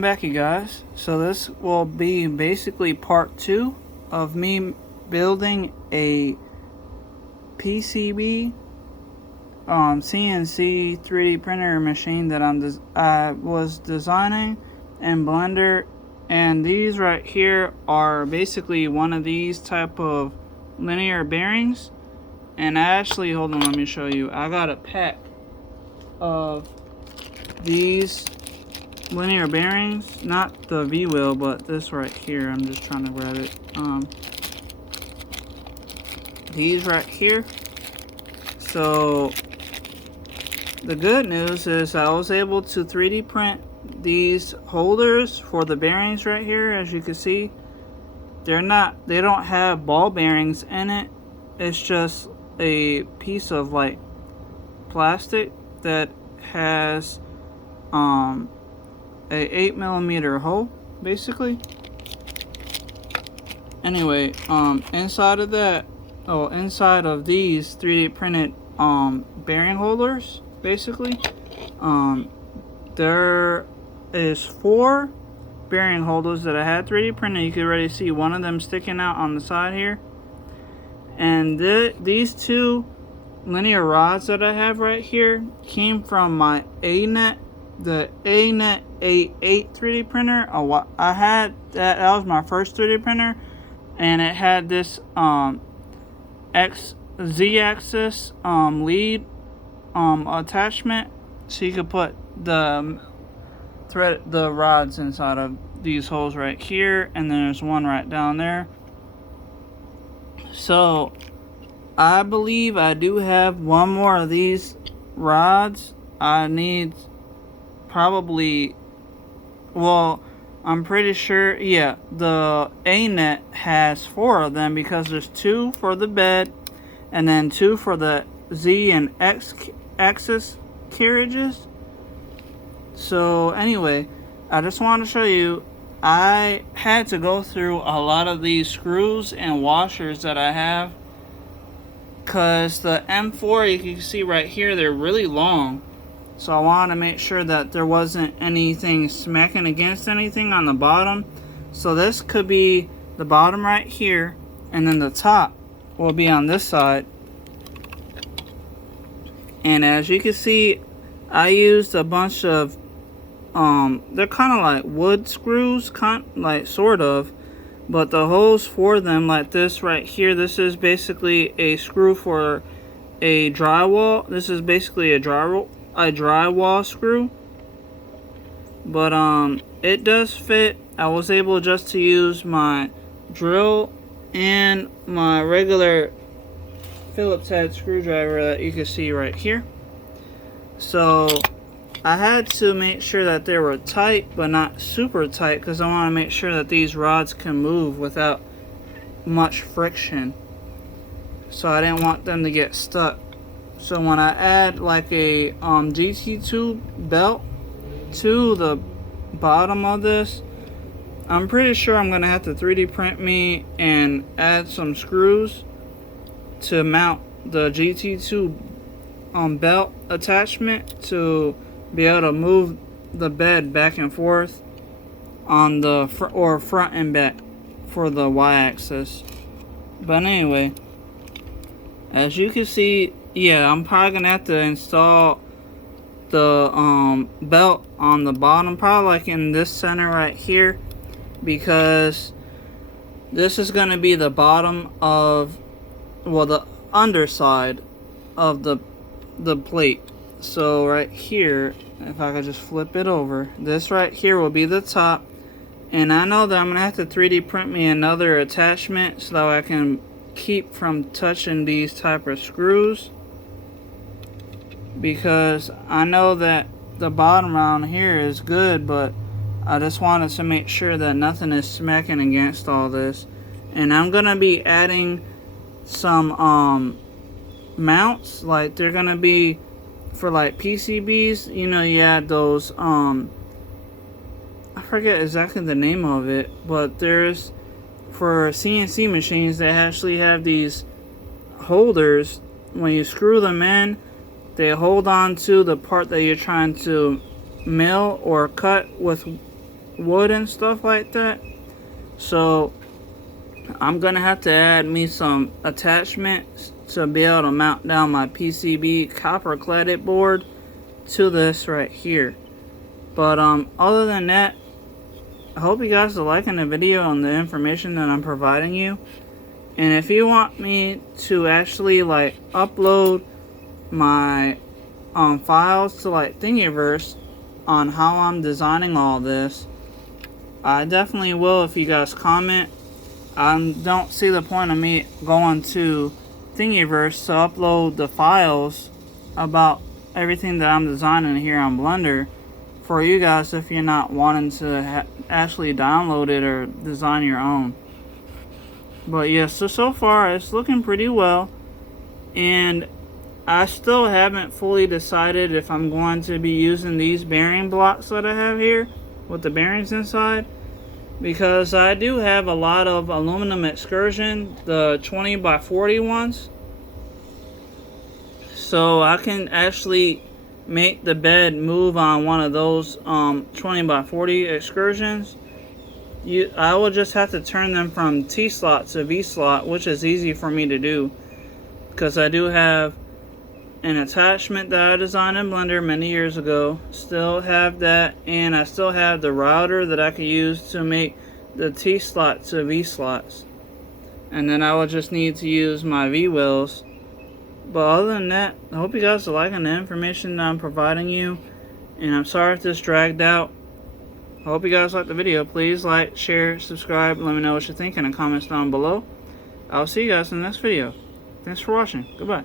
Back, you guys. So this will be basically part 2 of me building a PCB CNC 3D printer machine that I was designing in Blender, and these right here are basically one of these type of linear bearings. And actually, hold on, let me show you. I got a pack of these linear bearings, not the V-wheel, but this right here. I'm just trying to grab it. These right here. So the good news is I was able to 3D print these holders for the bearings right here. As you can see, they don't have ball bearings in it. It's just a piece of like plastic that has a 8mm hole, basically. Anyway, inside of these 3D printed bearing holders, basically, there is 4 bearing holders that I had 3D printed. You can already see one of them sticking out on the side here, and these 2 linear rods that I have right here came from my ANET, the ANET A8 3D printer. I had that was my first 3D printer, and it had this Z-axis lead attachment, so you could put the rods inside of these holes right here, and then there's one right down there. So I believe I do have one more of these rods. I need probably, well, I'm pretty sure, yeah, the ANET has 4 of them, because there's 2 for the bed and then 2 for the Z and X axis carriages. So anyway, I just wanted to show you, I had to go through a lot of these screws and washers that I have, because the M4, you can see right here, they're really long. So I wanted to make sure that there wasn't anything smacking against anything on the bottom. So this could be the bottom right here, and then the top will be on this side. And as you can see, I used a bunch of they're kind of like wood screws, like sort of, but the holes for them, like this right here, this is basically a screw for a drywall. This is basically a drywall screw, but it does fit. I was able just to use my drill and my regular Phillips head screwdriver that you can see right here. So I had to make sure that they were tight, but not super tight, because I want to make sure that these rods can move without much friction. So I didn't want them to get stuck. So when I add like a GT2 belt to the bottom of this, I'm pretty sure I'm going to have to 3D print me and add some screws to mount the GT2 belt attachment to be able to move the bed back and forth on the front and back for the y-axis. But anyway, as you can see, yeah, I'm probably gonna have to install the belt on the bottom, probably like in this center right here, because this is gonna be the bottom of, well, the underside of the plate. So right here, if I could just flip it over, this right here will be the top. And I know that I'm gonna have to 3D print me another attachment so that I can keep from touching these type of screws, because I know that the bottom around here is good, but I just wanted to make sure that nothing is smacking against all this. And I'm gonna be adding some mounts, like they're gonna be for like PCBs, you know, you add those I forget exactly the name of it, but there's, for CNC machines, they actually have these holders. When you screw them in, they hold on to the part that you're trying to mill or cut with wood and stuff like that. So I'm gonna have to add me some attachments to be able to mount down my PCB copper cladded board to this right here. But other than that, I hope you guys are liking the video on the information that I'm providing you. And if you want me to actually like upload my files to like Thingiverse on how I'm designing all this, I definitely will if you guys comment. I don't see the point of me going to Thingiverse to upload the files about everything that I'm designing here on Blender for you guys if you're not wanting to actually download it or design your own. But yeah, so far it's looking pretty well, and I still haven't fully decided if I'm going to be using these bearing blocks that I have here with the bearings inside, because I do have a lot of aluminum excursion, the 20 by 40 ones, so I can actually make the bed move on one of those 20 by 40 excursions. I will just have to turn them from T-slot to V-slot, which is easy for me to do because I do have an attachment that I designed in Blender many years ago. Still have that, and I still have the router that I can use to make the T-slot to V-slots. And then I will just need to use my V-wheels. But other than that, I hope you guys are liking the information that I'm providing you. And I'm sorry if this dragged out. I hope you guys liked the video. Please like, share, subscribe, let me know what you think in the comments down below. I'll see you guys in the next video. Thanks for watching. Goodbye.